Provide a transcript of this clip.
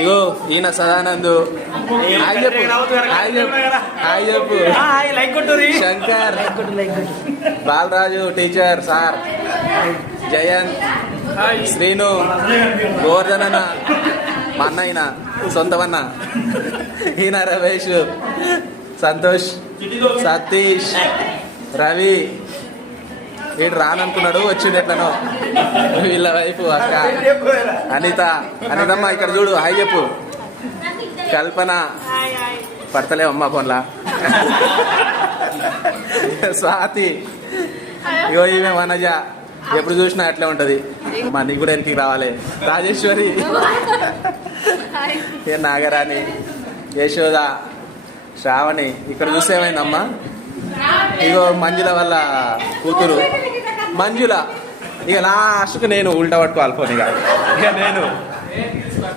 ఇగో ఈయన సదానందు, హాయ్ చెప్పు, హాయ్ చెప్పు, హాయ్ చెప్పు. శంకర్, బాలరాజు టీచర్ సార్, జయంత్, శ్రీను, గోవర్ధనన్న మా అన్న, ఈయన సొంతమన్న, ఈయన రమేష్, సంతోష్, సతీష్, రవి. వీడు రాననుకున్నాడు, వచ్చిండు ఎట్లనో. వీళ్ళ వైపు అక్క అనిత, అనితమ్మ ఇక్కడ చూడు, హాయ్ చెప్పు. కల్పన, పడతలేవమ్మా ఫోన్లా. స్వాతి, ఇగో ఈమె వనజ, ఎప్పుడు చూసినా అట్లే ఉంటది. మా నీకు కూడా వెనక్కి రావాలి. రాజేశ్వరి, నాగరాణి, యశోద, శ్రావణి. ఇక్కడ చూస్తే ఏమైందమ్మా, ఇగో మంజుల వల్ల కూతురు మంజుల. ఇక లాస్ట్కు నేను ఉల్టా పట్టుకోవాలి ఫోన్. ఇక నేను